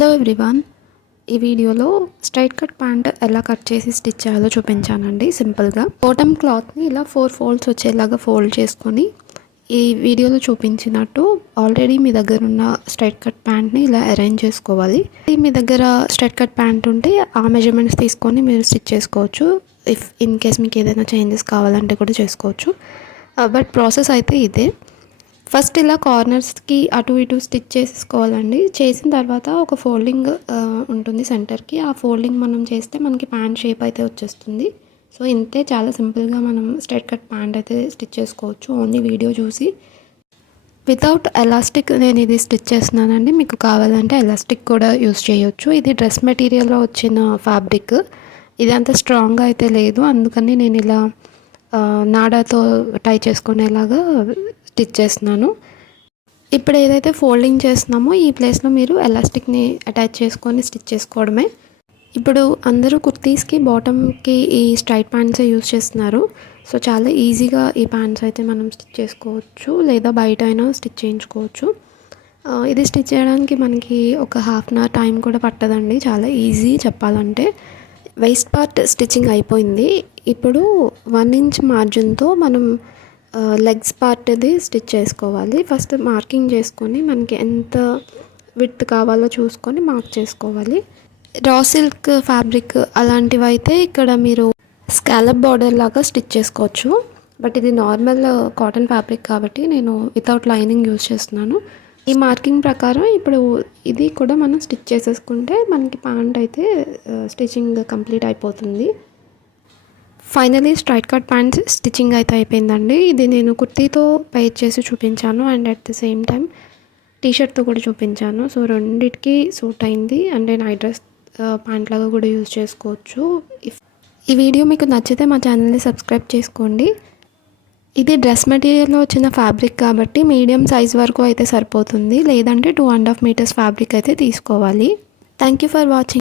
Hello everyone, ఈ వీడియోలో straight cut pant ఎలా కట్ చేసి స్టిచ్ చేయాలో చూపించానండి. సింపుల్గా బాటమ్ క్లాత్ని ఇలా 4 ఫోల్డ్స్ వచ్చేలాగా ఫోల్డ్ చేసుకొని ఈ వీడియోలో చూపించినట్టు ఆల్రెడీ మీ దగ్గర ఉన్న స్ట్రైట్ కట్ ప్యాంట్ని ఇలా అరేంజ్ చేసుకోవాలి. మీ దగ్గర స్ట్రైట్ కట్ ప్యాంట్ ఉంటే ఆ మెజర్మెంట్స్ తీసుకొని మీరు స్టిచ్ చేసుకోవచ్చు. ఇఫ్ ఇన్ కేస్ మీకు ఏదైనా చేంజెస్ కావాలంటే కూడా చేసుకోవచ్చు. బట్ ప్రాసెస్ అయితే ఇదే. ఫస్ట్ ఇలా కార్నర్స్కి అటు ఇటు స్టిచ్ చేసుకోవాలండి. చేసిన తర్వాత ఒక ఫోల్డింగ్ ఉంటుంది సెంటర్కి. ఆ ఫోల్డింగ్ మనం చేస్తే మనకి ప్యాంట్ షేప్ అయితే వచ్చేస్తుంది. సో ఇంతే, చాలా సింపుల్గా మనం స్ట్రైట్ కట్ ప్యాంట్ అయితే స్టిచ్ చేసుకోవచ్చు ఓన్లీ వీడియో చూసి. వితౌట్ ఎలాస్టిక్ నేను ఇది స్టిచ్ చేస్తున్నానండి. మీకు కావాలంటే ఎలాస్టిక్ కూడా యూస్ చేయొచ్చు. ఇది డ్రెస్ మెటీరియల్లో వచ్చిన ఫ్యాబ్రిక్. ఇది అంత స్ట్రాంగ్గా అయితే లేదు, అందుకని నేను ఇలా నాడాతో టై చేసుకునేలాగా స్టిచ్ చేస్తున్నాను. ఇప్పుడు ఏదైతే ఫోల్డింగ్ చేస్తున్నామో ఈ ప్లేస్లో మీరు ఎలాస్టిక్ని అటాచ్ చేసుకొని స్టిచ్ చేసుకోవడమే. ఇప్పుడు అందరూ కుర్తీస్కి బాటమ్కి ఈ స్ట్రైట్ ప్యాంట్సే యూజ్ చేస్తున్నారు. సో చాలా ఈజీగా ఈ ప్యాంట్స్ అయితే మనం స్టిచ్ చేసుకోవచ్చు, లేదా బయట అయినా స్టిచ్ చేయించుకోవచ్చు. ఇది స్టిచ్ చేయడానికి మనకి ఒక హాఫ్ అన్ అవర్ టైం కూడా పట్టదండి. చాలా ఈజీ చెప్పాలంటే. వేస్ట్ పార్ట్ స్టిచ్చింగ్ అయిపోయింది. ఇప్పుడు 1 ఇంచ్ మార్జిన్తో మనం లెగ్స్ పార్ట్ అది స్టిచ్ చేసుకోవాలి. ఫస్ట్ మార్కింగ్ చేసుకొని మనకి ఎంత విడ్త్ కావాలో చూసుకొని మార్క్ చేసుకోవాలి. రా సిల్క్ ఫ్యాబ్రిక్ అలాంటివి అయితే ఇక్కడ మీరు స్కాలప్ బార్డర్ లాగా స్టిచ్ చేసుకోవచ్చు. బట్ ఇది నార్మల్ కాటన్ ఫ్యాబ్రిక్ కాబట్టి నేను వితౌట్ లైనింగ్ యూజ్ చేస్తున్నాను. ఈ మార్కింగ్ ప్రకారం ఇప్పుడు ఇది కూడా మనం స్టిచ్ చేసేసుకుంటే మనకి ప్యాంట్ అయితే స్టిచ్చింగ్ కంప్లీట్ అయిపోతుంది. Finally straight cut pants stitching అయితే అయిపోయిందండి. ఇది నేను కుర్తీతో పెయిర్ చేసి చూపించాను and at the same time టీషర్ట్తో కూడా చూపించాను. సో రెండింటికి సూట్ అయింది. అండ్ నైట్ డ్రెస్ ప్యాంట్ లాగా కూడా యూజ్ చేసుకోవచ్చు. ఈ వీడియో మీకు నచ్చితే మా ఛానల్ని సబ్స్క్రైబ్ చేసుకోండి. ఇది డ్రెస్ మెటీరియల్లో వచ్చిన ఫ్యాబ్రిక్ కాబట్టి మీడియం సైజ్ వరకు అయితే సరిపోతుంది, లేదంటే 2.5 మీటర్స్ ఫ్యాబ్రిక్ అయితే తీసుకోవాలి. Thank you for watching.